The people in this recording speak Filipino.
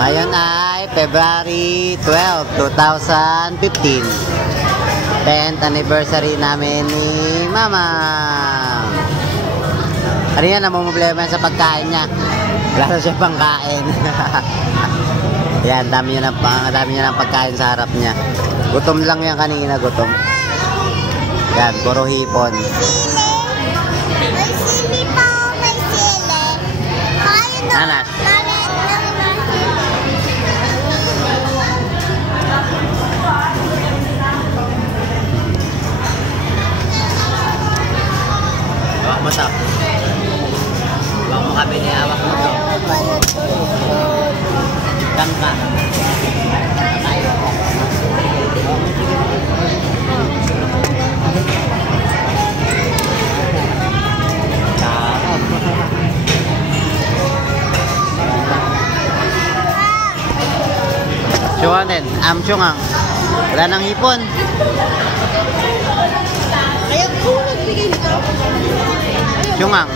Ngayon ay February 12, 2015. 10th anniversary namin ni Mama. Kanina namumblema sa pagkain niya. Wala na siya pang kain. Yan, dami niya ng pagkain sa harap niya. Gutom lang yan kanina, gutom. Yan, puro hipon. May sili pa ako, may sili. Anak. Hawak mo to. Hawak mo kami niya, hawak mo to. Tangka. Chunganin, chungang. Wala nang hipon. Kaya ko nagbigay nito. Chungang.